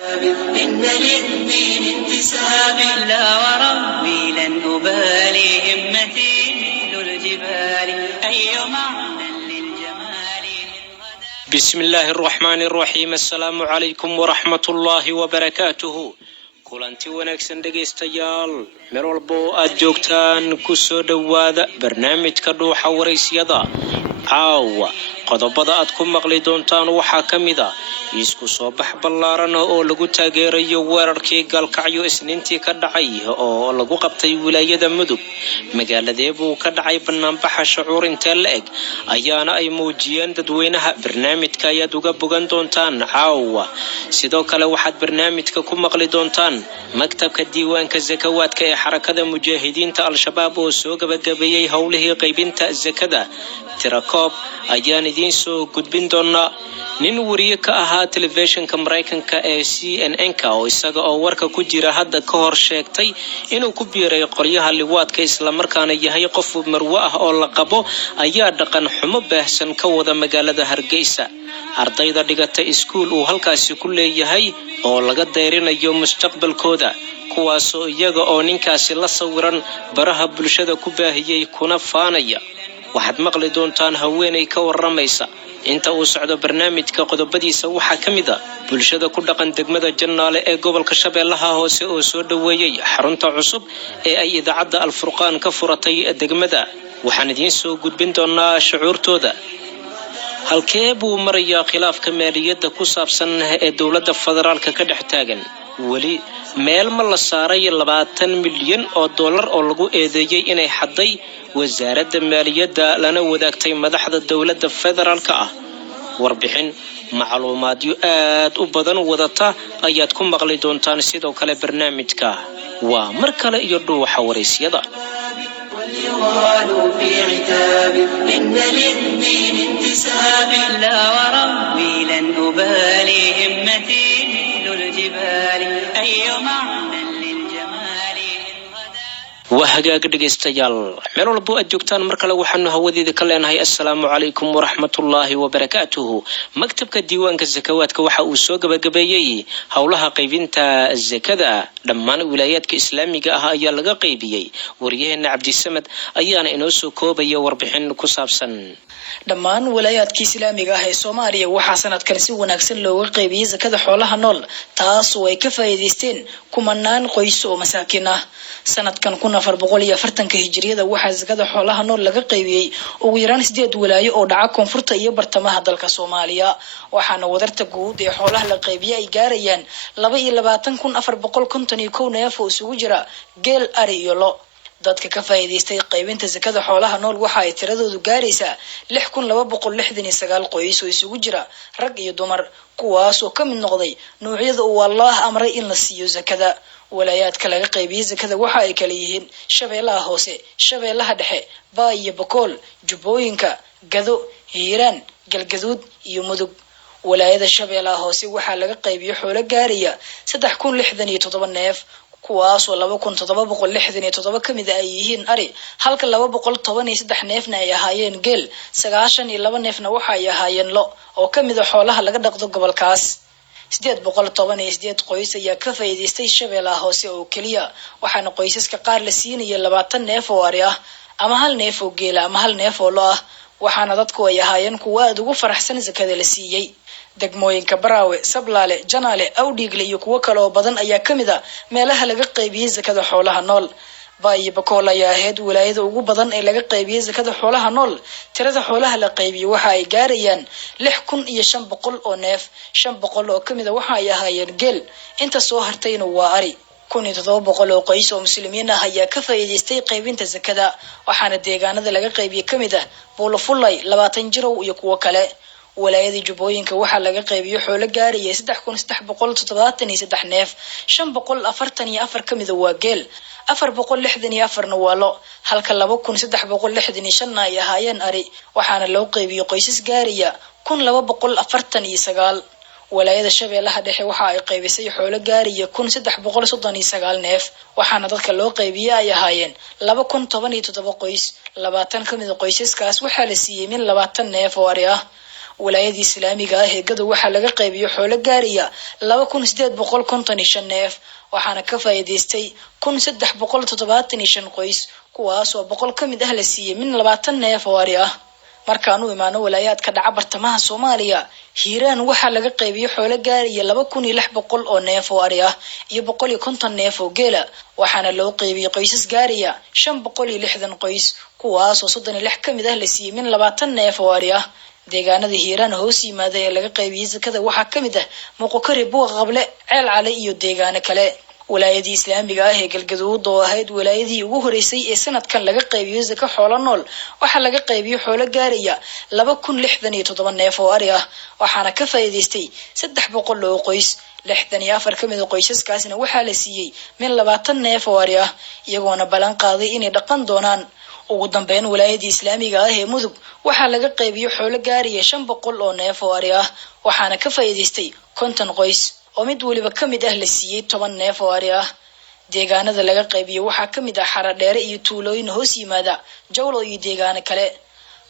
إن للدين انتساب لا وربي لن أبالي همتي مثل الجبال أي معنى للجمال. بسم الله الرحمن الرحيم. السلام عليكم ورحمة الله وبركاته. kulanti wanaagsan dhageystayaal meel walbo aad joogtaan ku soo dhawaada barnaamijka dhuuxa waraysyada. caawa qodobada aad ku maqli doontaan waxaa ka mid ah isku soo bax ballaaran oo lagu taageerayo weerarkii Gaalkacyo Isniintii ka dhacay oo lagu qabtay wilaayada Mudug. magaaladee buu ka dhacay banaanbaxa shucuur intee la eg ayaana ay muujiyeen dadweynaha. barnaamijka ayaad uga bogan doontaan caawa. sidoo kale waxaad barnaamijka ku maqli doontaan maktabka diiwaanka zakawaadka ee xarakada mujaahidiinta al-shabaab oo soo gabagabeeyay howlihii qaybinta zakada. tirakoob ayaan idiin soo gudbin doonaa. nin wariye ka ahaa telefishinka Mareykanka ee CNN-ka oo isaga oo warka ku jira hadda ka hor sheegtay inuu ku biiray qoryaha liwaadka isla markaana yahay qof marwo ah oo la qabo ayaa dhaqan xumo baahsan ka wada magaalada Hargeysa. ardayda dhigata iskuul uu halkaasi ku leeyahay oo laga deyrinayo mustaqbalkooda, kuwaasoo iyaga oo ninkaasi la sawiran baraha bulshada ku baahiyay kuna faanaya. waxaad maqli doontaan haweeney ka waramaysa inta uu socdo barnaamijka. qodobadiisa waxaa ka mid ah bulshada ku dhaqan degmada Jannaale ee gobolka Shabeellaha Hoose oo soo dhaweeyay xarunta cusub ee ay idaacadda Al-Furqaan ka furatay degmada. waxaan idiin soo gudbin doonaa shucuurtooda. halkee buu marayaa khilaafka maaliyadda ku saabsan ee dowladda federaalka ka dhex taagan? weli meel ma la saaray 20 milyan oo dollar oo lagu eedeeyay inay xaday wasaaradda maaliyadda lana wadaagtay madaxda dowladda federaalka ah. warbixin macluumaadyo aad u badan wadata ayaad ku maqli doontaan sidoo kale barnaamijka. waa mar kale iyo dhuuxa waraysyada. واليغال في عتاب إن للدين انتساب لا وربي لن أبالي همتي مثل الجبال أي معنى للجمال. وهجاج dhageystayaal meel walbo aad joogtaan mar kale waxaanu hawadeeda ka leenahay. assalaamu calaykum waraxmatullaahi wabarakaatuhu. maktabka diiwaanka zakawaadka waxa uu soo gabagabeeyay howlaha qaybinta zakada dhammaan wilaayadka islaamiga ah ayaa laga qaybiyay. wariyaheena Cabdisamad ayaana inoo soo koobaya warbixin ku saabsan. dhammaan wilaayadka islaamiga ah ee Soomaaliya waxaa sanadkan si wanaagsan looga qaybiyay zakada xoolaha nool, taas oo ay ka faa'iideysteen kumanaan qoys oo masaakiin ah. sanadkan 1440 hijriyada waxaa zakada xoolaha nool laga qaybiyay ugu yaraan 8 wilaayo oo dhaca koonfurta iyo bartamaha dalka Soomaaliya. waxaana wadarta guud ee xoolaha la qaybiyay ay gaarayaan 22,451 neef oo isugu jira geel, ari iyo lo. dadka ka faa'iideystay qaybinta zakada xoolaha nool waxa ay tiradoodu gaaraysaa 6,269 qoys oo isugu jira rag iyo dumar, kuwaas oo ka mid noqday noocyada uu Allah amray in la siiyo zakada. walaayadka laga qaybiyay zakada waxa ay kala yihiin Shabeellaha Hoose, Shabeellaha Dhexe, Baay iyo Bakool, Jubbooyinka, Gado, Hiiraan, Galgaduud iyo Mudug. walaayada Shabeellaha Hoose waxaa laga qaybiyay xoolo gaaraya 3,067 neef, kuwaas oo 2,767 ka mid ay yihiin ari, halka 213 neefna ay ahaayeen geel, 92 neefna waxa ay ahaayeen lo oo ka mid ah xoolaha laga dhaqdo gobolkaas. 818 qoys ayaa ka faa'iideystay Shabeellaha Hoose oo kaliya, waxaana qoysaska qaar la siinayay 20 neef oo ari ah, ama 1 neef oo geel ama 1 neef oo lo ah, waxaana dadku ay ahaayeen kuwa aad ugu faraxsan zakada la siiyay. degmooyinka Baraawe, Sablaale, Janaale, Awdhiigle iyo kuwa kale oo badan ayaa ka mid ah meelaha laga qaybiyay zakada xoolaha nool. Baay iyo Bakool ayaa ahayd wilaayada ugu badan ee laga qaybiyay zakada xoolaha nool. tirada xoolaha la qaybiyay waxa ay gaarayaan 6,500 oo neef, 500 oo ka mid ah waxa ay ahaayeen geel, inta soo hartayna waa ari. 1,700 oo qoys oo muslimiin ah ayaa ka faa'iideystay qaybinta zakada, waxaana deegaanada laga qaybiyay ka mid ah Buulafulay, 20 jirow iyo kuwa kale. walaayada Jubbooyinka waxaa laga qaybiyay xoolo gaaraya 3,373 neef, 544 ka mid ah waa geel, 464 na waa lo, halka 2,365 ay ahaayeen ari, waxaana loo qaybiyay qoysas gaaraya 1,249. walaayada Shabeellaha Dhexe waxa ay qaybisay xoolo gaaraya 1,339 neef, waxaana dadka loo qaybiyay ay ahaayeen 2,017 qoys. 20 ka mid ah qoysaskaas waxaa la siiyay min 20 neef oo ari ah. walaayada islaamiga ah ee Gado waxaa laga qaybiyo xoolo gaaraya 2855 neef waxaana ka faa'iideystay 1375 qoys kuwaas oo 100 kamid ah la siiyay min 20 neef oo ari ah. markaan u imaano walaayaadka dhaca bartamaha Soomaaliya, Hiiraan waxaa laga qaybiyo xoolo gaaraya 2600 oo neef oo ari ah iyo 150 neef oo geela waxaana loo qaybiyay qoysas gaaraya 560 qoys kuwaas oo 36 kamid ah la siiyay min 20 neef oo ari ah. deegaanada Hiiraan hoos yimaada ee laga qaybiyay zakada waxaa kamid ah Moqokori, Buuq Qable, Ceel Cali iyo deegaano kale. walaayadii islaamiga ah ee Galgaduud oo ahayd walaayadii ugu horeysay ee sanadkan laga qaybiyo zaka xoolo nool waxaa laga qaybiyo xoolo gaaraya 2067 neef oo ari ah waxaana ka faa'iideystay 300 oo qoys 64 kamid ah qoysaskaasina waxaa la siiyay min 20 neef oo ari ah iyagoona balan qaaday inay dhaqan doonaan. ugu dambeyn walaayadii islaamiga ah ee Mudug waxaa laga qaybiyo xoolo gaaraya 500 oo neef oo ari ah waxaana ka faa'iideystay 50 qoys oo mid waliba kamid ah la siiyay 10 neef oo ari ah. deegaanada laga qaybiyo waxaa kamid ah Xaradheere iyo tuulooyin hoos yimaada Jawlo iyo deegaano kale.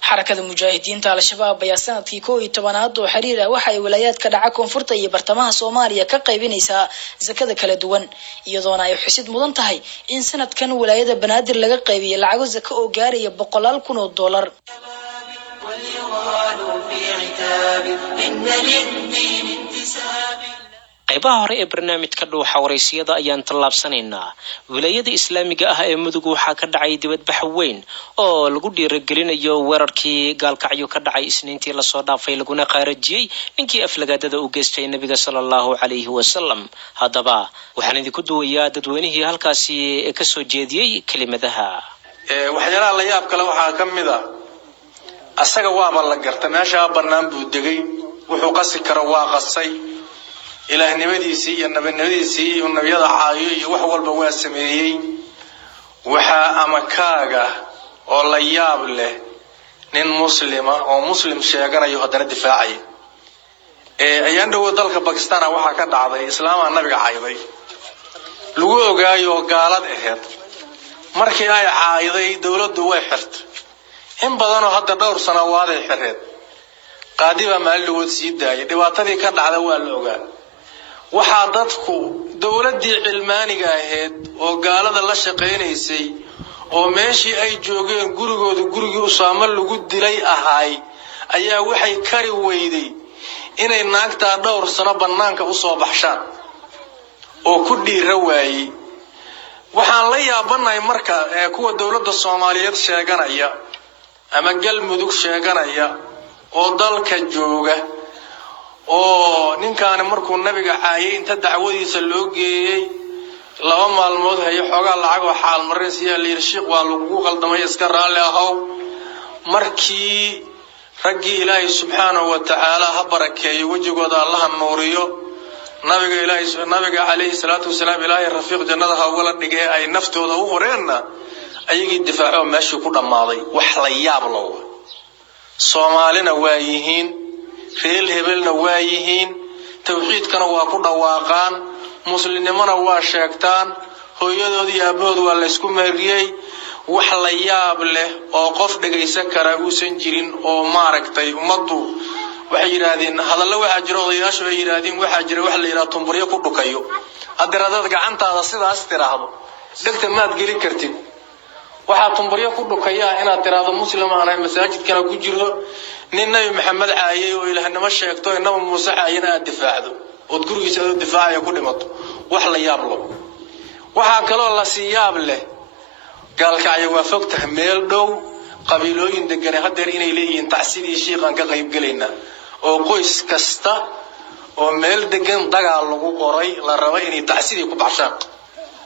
xarakada mujaahidiinta Al-Shabaab ayaa sanadkii 11aad oo xiriir ah waxa ay walaayaadka dhaca koonfurta iyo bartamaha Soomaaliya ka qaybinaysaa zakada kala duwan iyadoona ay xusid mudan tahay in sanadkan walaayada Banaadir laga qaybiyo lacago zaka oo gaaraya $100,000. qaybaha hore ee barnaamijka dhuuxa wareysiyada ayaan tallaabsanaynaa. wilaayada islaamiga ah ee Mudug waxaa ka dhacay dibadbax weyn oo lagu dhiirigelinayo weerarkii gaalkacyo ka dhacay Isniintii la soo dhaafay laguna qaarajiyay ninkii aflagaadada u geystay nabiga sallallahu alayhi wasallam. haddaba waxaan idinku duwayaa dadweynihii halkaasi ka soo jeediyay kelimadaha. waxyaalaha la yaab kale waxaa ka mid ah asaga waaba la garta meesha bannaan buu degay wuxuu qasi karo waa qasay ilaahnimadiisii iyo nabinimadiisii iyo nabiyada caayo iyo wax walba waa sameeyay. waxaa amakaaga oo la yaab leh nin muslima oo muslim sheeganayo haddana difaacay. ayaan dhow dalka Pakistan waxaa ka dhacday islaamka nabiga caayday lagu ogaayo gaalad ahayd markii ay caayday dawladdu way xirtay in badan oo hadda dhowr sanawaad ay xirreed qaadiba maallood sii daayay dhibaatadii ka dhacday waa la ogaa. waxaa dadku dawladii cilmaaniga ahayd oo gaalada la shaqeynaysay oo meeshii ay joogeen gurigooda gurigii Usaama lagu dilay ahaay ayaa waxay kari weyday inay naagta dhowr sano banaanka u soo baxshaan oo ku dhiira waayay. waxaan la yaabanahay marka kuwa dawladda Soomaaliyeed sheeganaya ama Galmudug sheeganaya oo dalka jooga oo ninkaan markuu nabiga caayay inta dacwadiisa loo geeyay 2 maalmood hayo xogaa lacag oo xaal marin si la yirshiq waa lagu qaldamay iska raali ahaw. markii raggii Ilaahay subhanahu wa ta'ala ha barakeeyo wajigooda Allah nuuriyo nabiga alayhi salatu wasalaam Ilaahay rafiiq jannada ha wala dhigay ay naftooda u horeena ayagii difaaco meeshii ku dhamaaday. wax la yaab leh Soomaalina waa yihiin reel hebelna waa yihiin tawxiidkana waa ku dhawaaqaan muslimnimana waa sheegtaan hooyadood iyo aabahood waa la isku meeriyay. wax la yaab leh oo qof dhageysan kara uusan jirin oo maaragtay umadu waxay yiraahdeen hadallo waxa jiro odayaashu ay yiraahdeen waxa jira wax la yiraahdo tumburyo ku dhukayo haddii gacantaada sidaas tiraahdo dhagta maad geli kartid. waxa tumburyo ku dhukaya inaad tiraahdo muslim aan masaajidkana ku jiro nin nabi maxamed caayay oo ilaahnimo sheegto inaba muuse caayina aad difaacdo oo gurigiisa aad difaacaya ku dhimato. wax la yaab leh waxa kale oo la siyaab leh gaalkacyo waa fogtahay meel dhow qabiilooyin degan hadeer inay leeyihiin tacsiidii sheeqan ka qayb galayna oo qoys kasta oo meel degan dagaal lagu qoray la rabo inay tacsiidii ku baxshaan.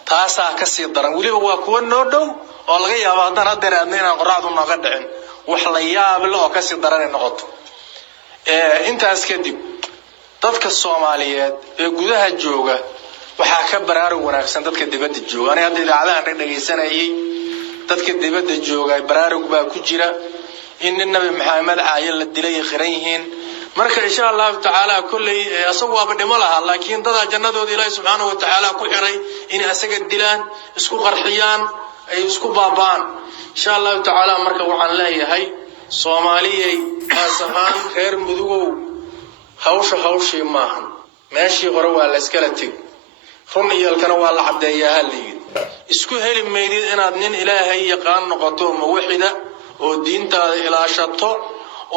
taasaa ka sii daran waliba waa kuwa noo dhow oo laga yaabo haddaan hadeer aadnayna qorraxdu naga dhicin. wax la yaab leh oo ka sii daran noqoto. intaas kadib dadka Soomaaliyeed ee gudaha jooga waxaa ka baraarug wanaagsan dadka dibadda jooga. aniga hadda idaacadaha dhageysanayay dadka dibadda jooga baraarug baa ku jira in nabi maxamed caayay la dilay qiran yihiin. marka insha Allah ta'ala kulli asagu waa dhimo laha laakiin dad jannadooda Ilaahay subhanahu wa ta'ala ku xiray in asaga dilaan isku qarxiyaan ay isku baabaan. insha Allah ta'ala marka waxaan leeyahay Soomaaliyay maasahaan reer mudugow hawshii maahan meeshii hore waa la iskala teg run iyalkana waa la cadeeyaa haliyid isku heli meedid inaad nin ilaahay yaqaan noqoto muwaxida oo diintaada ilaashato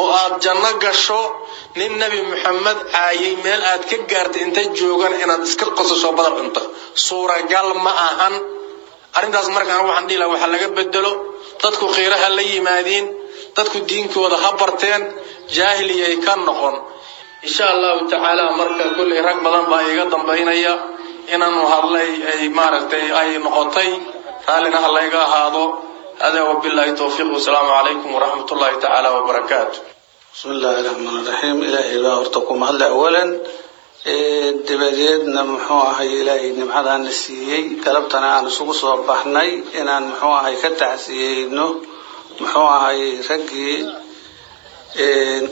oo aad janno gasho nin nabi maxamed caayay meel aad ka gaartay inta joogan inaad iska qosasho badal cunto suuragal ma ahan arintaas markaan waxaan dhiilaa waxa laga bedelo dadku qiiraha la yimaadeen dadku diinkooda ha barteen jaahiliyay ka noqon insha Allah ta'ala marka kulli rag badan baa iga dambeynaya inaan hadlay ay maaragtay ay noqotay raalina halayga ahaado hada wa billahi tawfiq wa salaamu alaykum wa rahmatullahi ta'ala wa barakatuh bismillahir rahmanir rahim ilaahi baa hortakum hadla awalan dibadeedna muxuu ahay ilaahi nimcadan siiyay galabtana aan isugu soo baxnay inaan muxuu ahay ka tacsiyeyno muxuu ahay ragii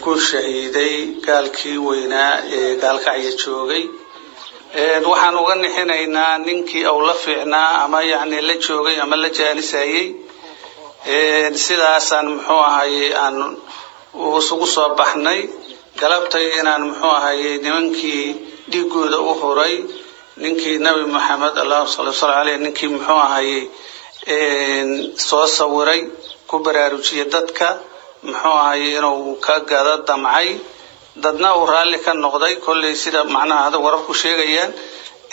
ku shahiiday gaalkii weynaa ee gaalkacyo joogay waxaan uga nixinaynaa ninkii oo la fiicnaa ama yaani la joogay ama la jaanisayay sidaasaan muxuu ahay aan isugu soo baxnay galabtay inaan muxuu ahay nimankii dhigooda u horay ninkii nabi maxamed sallallahu alayhi ninkii muxuu ahay soo sawiray ku baraarujiyay dadka muxuu ahay inuu ka gada damcay dadna uu raalli ka noqday kulli sida macnaha hada wararku sheegayaan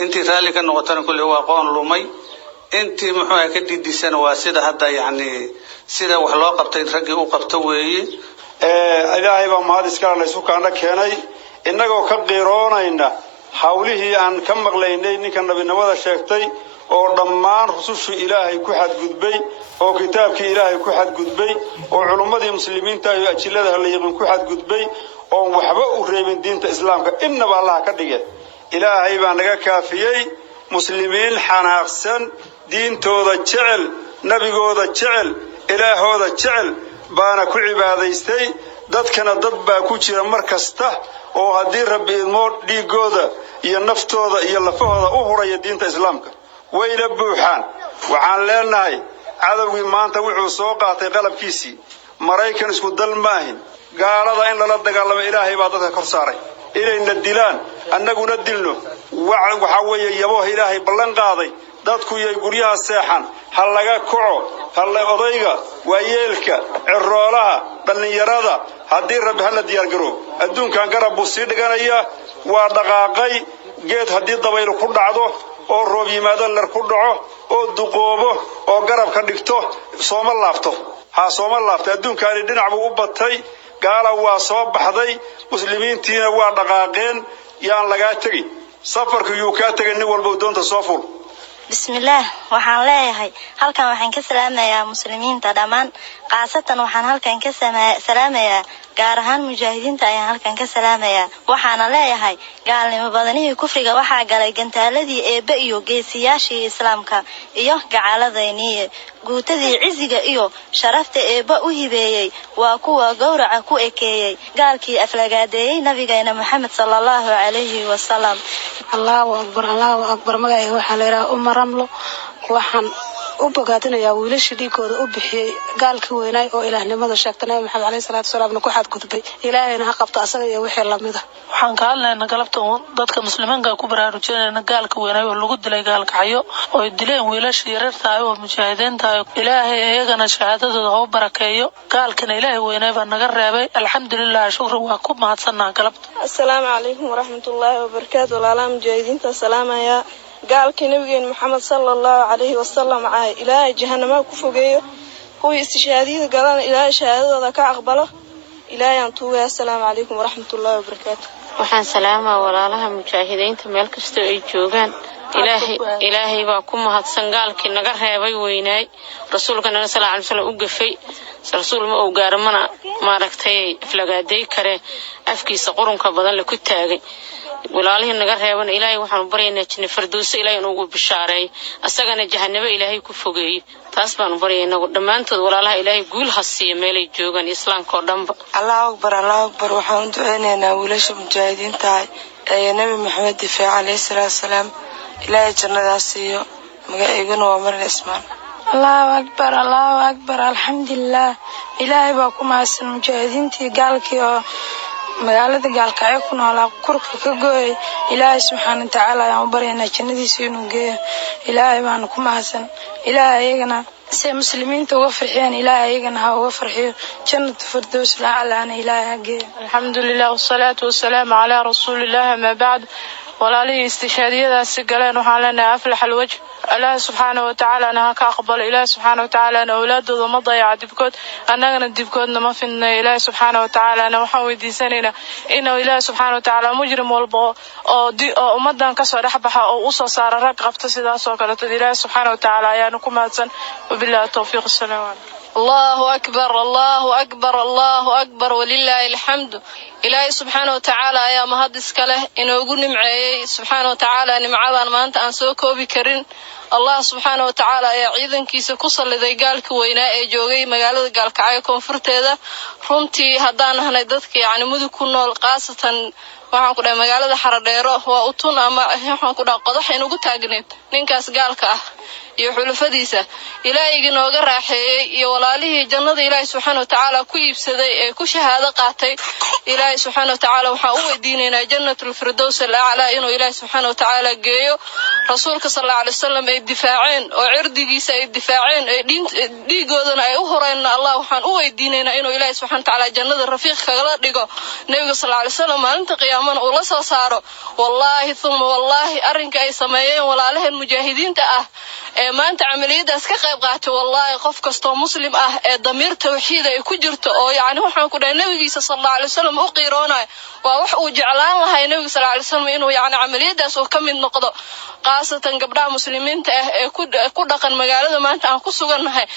intii raalli ka noqotana kulli waa qoon lumay intii muxuu ahay ka diidisan waa sida hadda yaani sida wax loo qabtay ragii u qabto weeye ilaahay baa mahad iska la isu kaana keenay inagoo ka qiiroonayna hawlihii aan ka maqlaynay ninka nabinimada sheegtay oo dhammaan rusushu ilaahay ku xadgudbay oo kitaabkii ilaahay ku xadgudbay oo culimmadii muslimiinta iyo ajilada la yaqaan ku xadgudbay oo waxba u reebin diinta islaamka inaba Allah ka dhigay ilaahay baa naga kaafiyay muslimiin xanaaqsan diintooda jecel nabigooda jecel ilaahooda jecel baana ku cibaadaystay dadkana dad baa ku jira markasta oo hadii rabbi idmo dhiigooda iyo naftooda iyo lafahooda u huraya diinta islaamka wayla buuxaan waxaan leenahay cadawgii maanta wuxuu soo qaatay qalabkiisii maraykan isku dal maahin gaalada in lala dagaalamo ilaahay baa dadka kor saaray ilayna dilaan annaguna dilno waxa weeye yabo ilaahay ballan qaaday dadku yay guryaha seexan hal laga kaco hal odayga waayeelka ciroolaha dhalinyarada hadii rabbi hal diyaar garo adduunkan garab buu sii dhiganaya waa dhaqaaqay geed hadii dabayl ku dhacdo oo roob yimaado lar ku dhaco oo duqoobo oo garab ka dhigto sooma laabto adduunkan dhinac buu u batay gaala waa soo baxday muslimiintiina waa dhaqaaqeen yaan laga tagay safarku yuu ka tagay nin walba doonta soo ful bismillaah waxaan leeyahay halkan waxaan ka salaamayaa muslimiinta dhamaan qaasatan waxaan halkan ka salaamayaa gaar ahaan mujaahidiinta ayaan halkan ka salaamayaa waxaana leeyahay gaalnimo badanihii kufriga waxaa galay gantaaladii eebbe iyo geesiyaashii islaamka iyo gacaladeennii guutadii ciziga iyo sharafta eebbe u hibeeyay waa kuwa gowraca ku ekeeyay gaalkii aflagaadeeyay nabigeena maxamed sallallahu alayhi wasallam Allahu akbar magacayga waxa la yiraahdaa Umar Ramlo waxaan u bogaadinayaa wiilasha dhiigooda u bixiyay gaalkii weynay oo ilaahnimada sheegtay maxamed alayhi salaatu wasalaam ku xad gudbay ilaahayna ha qabto asaga iyo wixii lamida waxaan ka hadlaynaa galabta dadka muslimiinta ku baraarujinayna gaalka weynay oo lagu dilay gaalkacyo oo dileen wiilasha yareerta oo mujaahidiinta ilaahay ayagana shahaadadooda oo barakeeyo gaalkana ilaahay weynay baa naga reebay alxamdulillah shukr waa ku mahadsanaa galabta assalaamu alaykum wa rahmatullahi wa barakaatuh walaalaha mujaahidiinta salaamaya gaalkii nabigeena maxamed sallallahu alayhi wasallam ilaahay jahannama ku fogeeyo kuwii istishhaadiyada galaan ilaahay shahaadadooda ka aqbalo ilaahay aan tuugay assalaamu alaykum wa rahmatullahi wa barakaatuh waxaan salaamaa walaalaha mujaahidiinta meel kasta ay joogaan ilaahay baa ku mahadsan gaalkii naga reebay weynaay rasuulka naga sallallahu alayhi wasallam u gafay rasuul ma oo gaarmana maaragtay aflagaaday kare afkiisa qurunka badan la ku taagay walaalihii naga reeban ilaahay waxaan baryaynaa janno firdawsi ilaahay inuu bishaaray asagana jahannaba ilaahay ku fogeeyo taas baan baryaynaa dhamaantood walaalaha ilaahay guul ha siiyo meelay joogan islaamka oo dhanba Allahu akbar waxaan u duceynaynaa wiilasha mujaahidiinta ee nabi maxamed difaac alayhi salaam ilaahay jannadaas siiyo magaceyguna waa Marin Ismaan allahu akbar alxamdulilah ilaahay baa ku mahadsan mujaahidiintii gaalkii oo magaalada gaalkacyo ku noolaa kurka ka gooyay ilaahay subxaana watacaala ayaan u baryaynaa jannadiisa inuu geeyo ilaahay baana ku mahadsan ilaahay ayagana say muslimiinta uga farxiyeen ilaahay ayagana ha uga farxiyo jannatu firdows lacalaana ilaahay ha geeyo alxamdulilah wasalaatu wasalaamu calaa rasuulillaah amaa bacd walaalihii istishaadiyadaasi galeen waxaan leenahay aflax alwajh ilaahay subxaana watacaalana ha ka aqbalo ilaahay subxaana watacaalana awlaadooda ma dayaca dibkood annagana dibkoodna ma fidnayo ilaahay subxaana watacaalana waxaan weydiisanaynaa inuu ilaahay subxaana watacaala mujrim walba oo ummadan kasoo dhex baxa oo usoo saara rag qabta sidaasoo kaleeto ilaahay subxaana watacaala ayaana ku mahadsan wabillahi tawfiiq assalaamu calaykum الله أكبر الله أكبر الله أكبر ولله الحمد إلهي سبحانه وتعالى يا مهدس كله إنه يقول نمعي سبحانه وتعالى نمعضان ما أنت أنسوكو بكرين الله سبحانه وتعالى يا عيدن كيس كسر لذي قالك ويناء جوجي مقالة قالك عايكم فرتة runtii haddaan ahnay dadka yani mudug ku nool qaasatan waxaan ku dhahay magaalada Xaradheero waa utun ama waxaan ku dhahay qodax inugu taagneed ninkaas gaalka ah iyo xulufadiisa ilaahay nooga raaxeeyay iyo walaalihii jannada ilaahay subxaanahu wa ta'ala ku iibsaday ee ku shahaado qaatay ilaahay subxaanahu wa ta'ala waxaan u weydiinaynaa jannatul firdaws al-a'la inuu ilaahay subxaanahu wa ta'ala geeyo rasuulka sallallahu alayhi wasallam ay difaaceen oo cirdigiisa ay difaaceen ee dhiigoodana ay u horeen Allah waxaan u weydiinaynaa inuu ilaahay subxaanahu wa ta'ala jannada rafiiq kaga dhigo nabiga sallallahu alayhi wasallam maalinta qiyaamada uu la soo saaro wallahi thumma wallahi arrinka ay sameeyeen walaalahan mujaahidiinta ah ee maanta amaliyadaas ka qayb qaatay wallahi qof kasto muslim ah ee damiir tawxiid ay ku jirto oo yaani waxaan ku dhahay nabigiisa sallallahu alayhi wasallam u qiiroonay waa wax uu jeclaan lahay nabiga sallallahu alayhi wasallam inuu yaani amaliyadaas oo kamid noqdo qaasatan gabdhaha muslimiinta ah ee ku dhaqan magaalada maanta aan ku sugannahay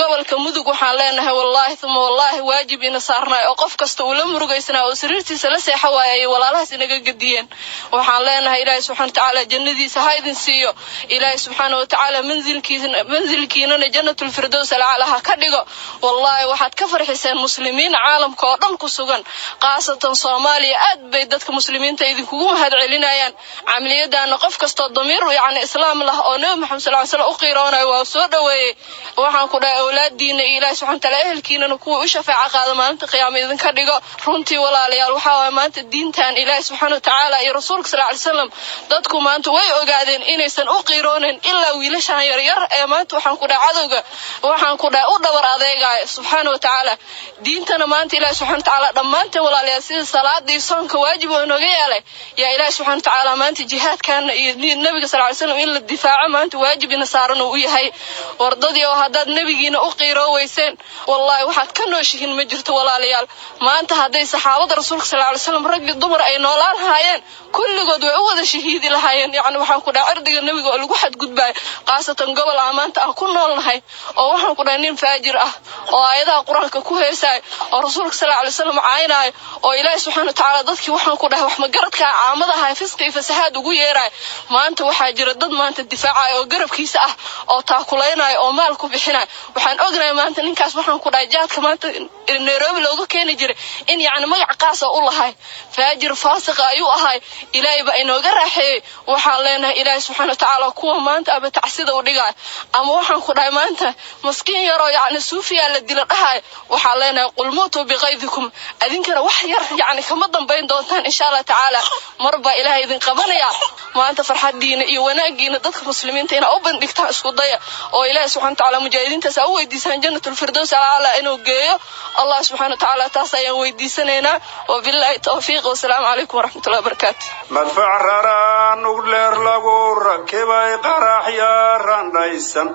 gobolka mudug waxaan leenahay wallahi thumma wallahi waajib ina saarnay oo qof kasta uu la murugaysnaa oo sariirtiisa la seexo waayay walaalahaas inaga gadiyeen waxaan leenahay ilaahay subxaanahu wa ta'ala jannadiisa ha idin siiyo ilaahay subxaanahu wa ta'ala manzilkiina jannatul firdaws al-a'la ka dhigo wallahi waxaad ka farxiseen muslimiin caalamka oo dhan ku sugan qaasatan Soomaaliya aad bay dadka muslimiinta idinkugu mahad celinayaan amaliyadaana qof kasto damiir yaani islaam lah oo nabi maxamed sallallahu alayhi wasallam u qiiroonay waa soo dhaweeyay waxaan ku dhahay awlaadiina ilaahay subxaanahu wa ta'ala ehelkiina ku u shafaaca qaado maalinta qiyaamada idin ka dhigo runtii walaalayaal waxa way maanta diintan ilaahay subxaanahu wa ta'ala iyo rasuulka sallallahu alayhi wasallam dadku maanta way ogaadeen inaysan u qiiroonin ilaa wiilashan yar yar ee maanta waxaan ku dhahay cadowga waxaan ku dhahay u dhabar adeegay subxaanahu wa ta'ala diintana maanta ilaahay subxaanahu wa ta'ala dhamaanteen walaalayaal sida salaadii soonka waajib oo nooga yeelay yaa ilaahay subxaanahu wa ta'ala maanta jihaadkan iyo nabiga sallallahu alayhi wasallam in la difaaco maanta waajib ina saaran uu yahay wardadii oo haddaad nabigiina u qiiro weyseen wallahi waxaad ka nooshihiin ma jirto walaalayaal maanta hadday saxaabada rasuulka sallallahu alayhi wasallam rag iyo dumar ay noolaan haayeen kulligood way u wada shahiidi lahaayeen yaani waxaan ku dhahay cirdiga nabiga oo lagu xadgudbay qaasatan gobol maanta aan ku noolnahay oo waxaan ku dhahay nin faajir ah oo aayadaha quraanka ku heesay oo rasuulka sallallahu alayhi wasallam caayinay oo ilaahay subxaanahu wa ta'ala dadkii waxaan ku dhahay wax ma garadka caamadaha fisqi iyo fasahaad ugu yeeray maanta waxaa jira dad maanta difaacay oo garabkiisa ah oo taakuleynay oo maal ku bixinay waxaan ognahay maanta ninkaas waxaan ku dhahay jaadka maanta Nairobi looga keenay jiray in yaani magac qaas ah u lahay faajir faasiq ayuu ahay ilaahay ba inooga raaxeeyay waxaan leenahay ilaahay subxaanahu wa ta'ala kuwa maanta aba tacsida u dhigay ama waxaan ku dhahay maanta maskiin yar oo yaani suufiya la dilo dhahay waxaan leenahay qulmuutu biqaydikum adinkana wax yar yaani kama dambeyn doontaan insha Allah ta'ala marba ilaahay idin qabanaya maanta farxadiina iyo wanaagiina dadka muslimiinta ina u bandhigtaan isku daya oo ilaahay subxaanahu wa ta'ala mujaahidiinta sa u weydiisan jannatul firdaws al-a'la inuu geeyo Allah subxaanahu wa ta'ala taas ayaan weydiisanaynaa wa billahi tawfiiq wa salaamu alaykum wa rahmatullahi wa barakaatuh madfac raraan nugleer lagu rakibay qarax yaraan dhaysan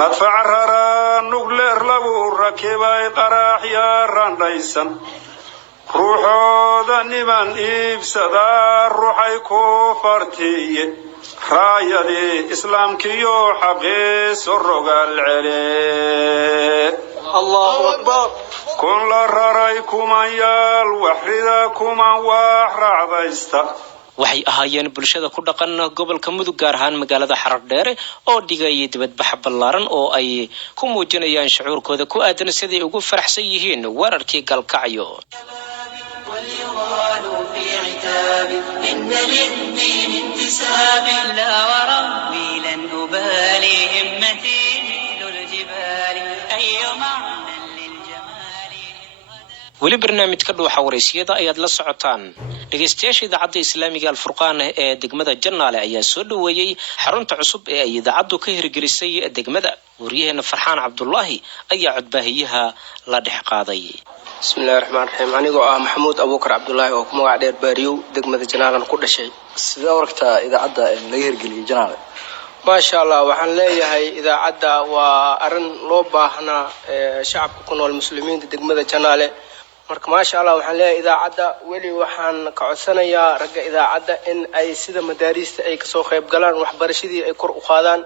madfac raraan nugleer lagu rakibay qarax yaraan dhaysan ruuxooda niman iibsadaa ruuxay ku fartiye raayadii islaamkiyo xaqiiso rogaal cele allahu akbar kun la raray kuman yaal waxrida kuman wax raacdaysta waxay ahaayeen bulshada ku dhaqan gobolka mudug gaar ahaan magaalada Xaradheere oo dhigay dibadbax ballaaran oo ay ku muujinayaan shucuurkooda ku aadan sidii ugu faraxsan yihiin weerarkii Galkacyo إن للدين انتساب لا وربي لن أبالي همتي weli barnaamijka dhuuxa wareysiyada ayaad la socotaan. dhegeystayaasha idaacadda islaamiga alfurqaan ee degmada Jannaale ayaa soo dhaweeyay xarunta cusub ee ay idaacaddu ka hirgelisay degmada. wariyaheena Farxaan Cabdullaahi ayaa codbaahiyaha la dhex qaaday. bismillaahi raxmaani raxiim. anigoo ah Maxamuud Abuukar Cabdullaahi oo ku magac dheer Baariyow degmada Jannaale ku dhashay. sidee waragtaa idaacadda laga hirgeliyay Jannaale? maasha Allah, waxaan leeyahay idaacadda waa arin loo baahnaa shacabka ku nool muslimiinta degmada Jannaale. marka maasha Allah, waxaan leeyahay idaacadda weli waxaan ka codsanayaa ragga idaacadda in ay sida madaarista ay kasoo qayb galaan, waxbarashadii ay kor u qaadaan.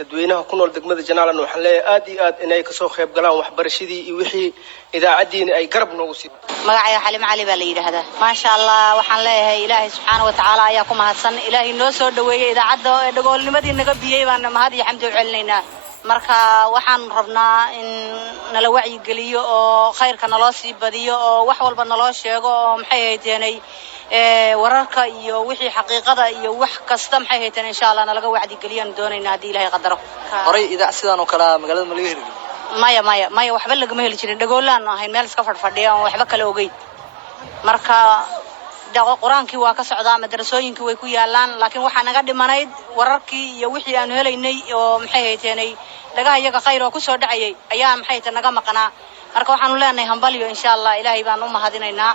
dadweynaha ku nool degmada Jannaale waxaan leeyahay aad iyo aad inay kasoo qayb galaan waxbarashadii iyo wixii idaacadiina ay garab noogu sii. magacayga Xalim Cali baa la yiraahdaa. maasha Allah, waxaan leeyahay Ilaahay subxaanahu wa ta'aala ayaa ku mahadsan. Ilaahay noo soo dhaweeyay idaacadda ee dhagoolnimadii naga biyay baan mahad iyo xamdi u celinaynaa. marka waxaan rabnaa in nala wacyi geliyo oo khayrka naloo sii badiyo oo wax walba naloo sheego oo maxay hayteenay wararka iyo wixii xaqiiqada iyo wax kasta maxay hayteen insha Allah nalaga wacdi geliyaan doonayna hadii Ilaahay qadaro. horay idaac sidaan oo kala magaalada ma laga hirgeliyay? maya waxba lagama heli jirin. dhagoolaan ahayn meel iska fadhiya oo waxba kala ogeyn. marka quraankii waa ka socdaa, madrasooyinkii way ku yaalaan, laakiin waxa naga dhimanayd wararkii iyo wixii aan helaynay oo maxay hayteenay dagaha iyaga khayr oo ku soo dhacayay ayaa maxay hayteen naga maqnaa. marka waxaanu leenahay hambaliyo insha Allah, Ilaahay baan u mahadinaynaa.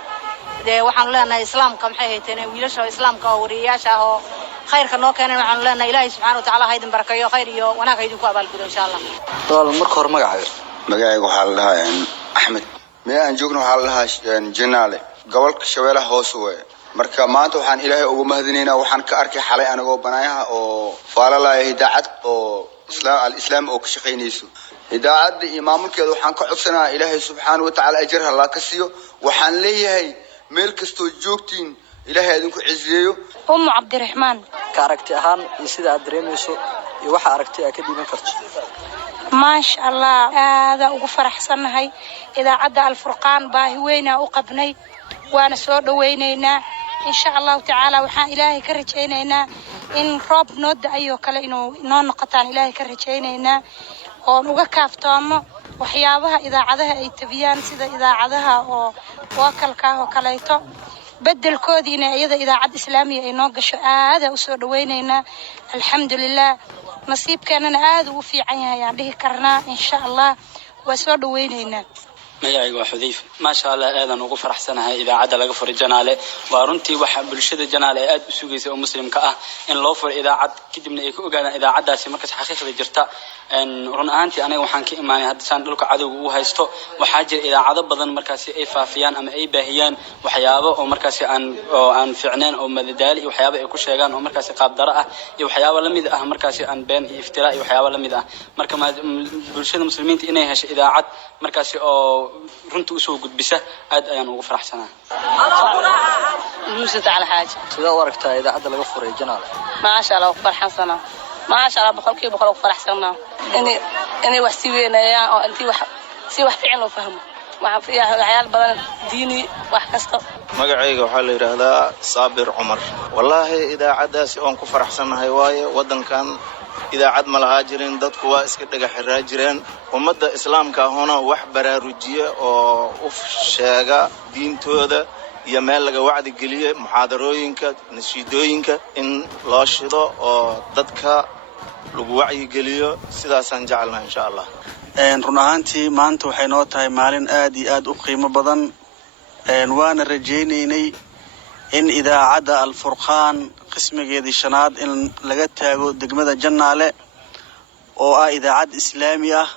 waxaanu leenahay islaamka maxay hayteenay wiilasha islaamka oo wariyaasha ah oo khayrka noo keenay. waxaanu leenahay Ilaahay subxaanahu wa ta'aala ha idin barakeeyo, khayr iyo wanaag ha idin ku abaalgudo insha Allah. marka hore magacayga waxaa la dhahaa Axmed. aan joogno waxaa la dhahaa Jannaale gobolka Shabeellaha Hoose weeye. marka maanta waxaan Ilaahay ugu mahadinaynaa. waxaan ka arkay xalay anagoo banaayaha oo faalalaaya idaacad oo islaam oo ka shaqeynayso. idaacadda iyo maamulkeeda waxaan ka codsanaa Ilaahay subxaanahu wa ta'aala ajir Allah ka siiyo. waxaan leeyahay meel kastoo joogtiin Ilaahay idinku ciziyeeyo. Cabdiraxmaan ka aragti ahaan iyo sida aad dareemayso iyo waxa aragti aad ka dhiiban karto? maasha Allah, aad ugu faraxsanahay idaacadda alfurqaan baahi weyn u qabnay, waana soo dhaweynaynaa insha Allah ta'ala. waxaan Ilaahay ka rajaynaynaa in roob noo da'ayo kale inuu noo noqotaan Ilaahay ka rajaynaynaa oo uga kaaftoomo waxyaabaha idaacadaha ay tabiyaan sida idaacadaha oo wakalka oo kaleeto bedelkoodiina iyada idaacad islaamiga ay noo gasho aad u soo dhaweynaynaa. alxamdulillah, nasiibkeena aad u fiican yahay aan dhihi karnaa insha Allah. waa soo dhaweynaynaa. magacayga waa Xudayf. maasha Allah, aadan ugu faraxsanahay idaacadda laga furay Jannaale. waa runtii waxa bulshada Jannaale aad u sugaysa oo muslimka ah in loo furo idaacad kadibna ay ku ogaadaan idaacadaasi markaas xaqiiqada jirta. run ahaantii aniga waxaan ka imaanay hadda saan dhulka cadowga u haysto. waxaa jira idaacado badan markaasi ay faafiyaan ama ay baahiyaan waxyaabo oo markaasi aan fiicneen oo madadaali iyo waxyaabo ay ku sheegaan oo markaasi qaab daro ah iyo waxyaabo la mid ah markaasi aan been iyo iftiraa iyo waxyaabo la mid ah. marka bulshada muslimiinta inay hesho idaacad markaasi oo runtii usoo gudbisa aad ayaan ugu faraxsanahay. Muuse Tacal Xaaji. sidee waragtaa idaacadda laga furay Jannaale? maasha Allah, farxansana. maasha Allah, boqolkiiba boqol faraxsana. inay wax si weynayaan oo intii wax si wax fiican loo fahmo. waxaan fiiyaa waxyaal badan diini wax kasta. magacayga waxaa la yiraahdaa Saabir Umar. wallahi idaacadaasi oon ku faraxsanahay waaye wadankan idaacad ma laha jirin, dadku waa iska dhagaxiraa jireen. ummadda islaamka ahuna wax baraarujiye oo u sheega diintooda iyo meel laga wacdi geliye muxaadarooyinka nasiidooyinka in loo shido oo dadka lagu wacyi geliyo. sidaasaan jecelnahay insha Allah. run ahaantii maanta waxay noo tahay maalin aad iyo aad u qiimo badan. waana rajaynaynay in idaacadda alfurqaan qismigeedii shanaad in laga taago degmada Jannaale oo ah idaacad islaami ah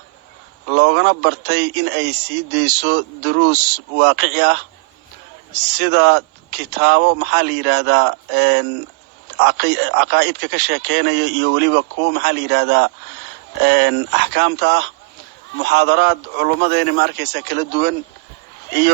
loogana bartay in ay sii deyso duruus waaqici ah sida kitaabo maxaa la yiraahdaa aqaaidka ka sheekeynaya iyo waliba kuwa maxaa la yiraahdaa ahkaamta ah. muxaadaraad culumadeena ma arkaysa kala duwan